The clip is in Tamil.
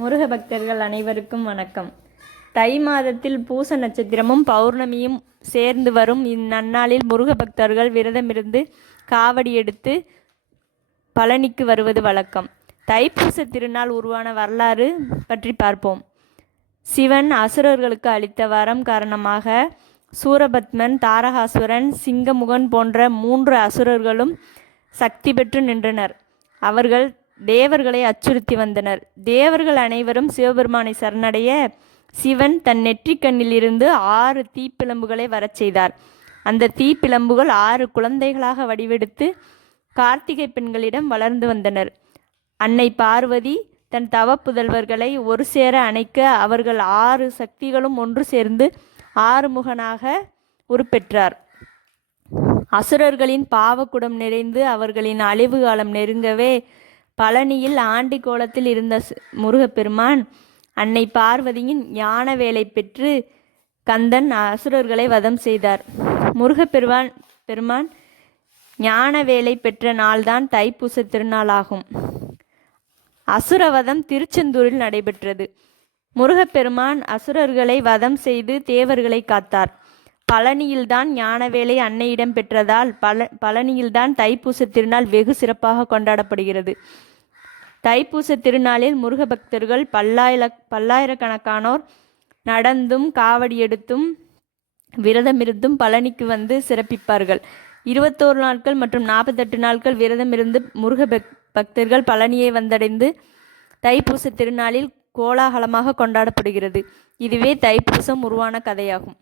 முருக பக்தர்கள் அனைவருக்கும் வணக்கம். தை மாதத்தில் பூச நட்சத்திரமும் பௌர்ணமியும் சேர்ந்து வரும். இந்நன்னாளில் முருக பக்தர்கள் விரதமிருந்து காவடி எடுத்து பழனிக்கு வருவது வழக்கம். தைப்பூச திருநாள் உருவான வரலாறு பற்றி பார்ப்போம். சிவன் அசுரர்களுக்கு அளித்த வரம் காரணமாக சூரபத்மன் தாரகாசுரன் சிங்கமுகன் போன்ற மூன்று அசுரர்களும் சக்தி பெற்று நின்றனர். அவர்கள் தேவர்களை அச்சுறுத்தி வந்தனர். தேவர்கள் அனைவரும் சிவபெருமானை சரணடைய சிவன் தன் நெற்றிக்கண்ணில் இருந்து ஆறு தீப்பிழம்புகளை வரச் செய்தார். அந்த தீப்பிழம்புகள் ஆறு குழந்தைகளாக வடிவெடுத்து கார்த்திகை பெண்களிடம் வளர்ந்து வந்தனர். அன்னை பார்வதி தன் தவ புதல்வர்களை ஒரு சேர அணைக்க அவர்கள் ஆறு சக்திகளும் ஒன்று சேர்ந்து ஆறுமுகனாக உருப்பெற்றார். அசுரர்களின் பாவக்குடம் நிறைந்து அவர்களின் அழிவு காலம் நெருங்கவே பழனியில் ஆண்டி கோலத்தில் இருந்த முருகப்பெருமான் அன்னை பார்வதியின் ஞான வேலை பெற்று கந்தன் அசுரர்களை வதம் செய்தார். முருகப்பெருமான் பெருமான் ஞான வேலை பெற்ற நாள்தான் தைப்பூச திருநாளாகும். அசுரவதம் திருச்செந்தூரில் நடைபெற்றது. முருகப்பெருமான் அசுரர்களை வதம் செய்து தேவர்களை காத்தார். பழனியில்தான் ஞானவேலை அன்னையிடம் பெற்றதால் பழ பழனியில்தான் தைப்பூச திருநாள் வெகு சிறப்பாக கொண்டாடப்படுகிறது. தைப்பூச திருநாளில் முருக பக்தர்கள் பல்லாயிர பல்லாயிரக்கணக்கானோர் நடந்தும் காவடி எடுத்தும் விரதமிருந்தும் பழனிக்கு வந்து சிறப்பிப்பார்கள். இருபத்தோரு நாட்கள் மற்றும் நாற்பத்தெட்டு நாட்கள் விரதமிருந்து முருக பக் பக்தர்கள் பழனியை வந்தடைந்து தைப்பூச திருநாளில் கோலாகலமாக கொண்டாடப்படுகிறது. இதுவே தைப்பூசம் உருவான கதையாகும்.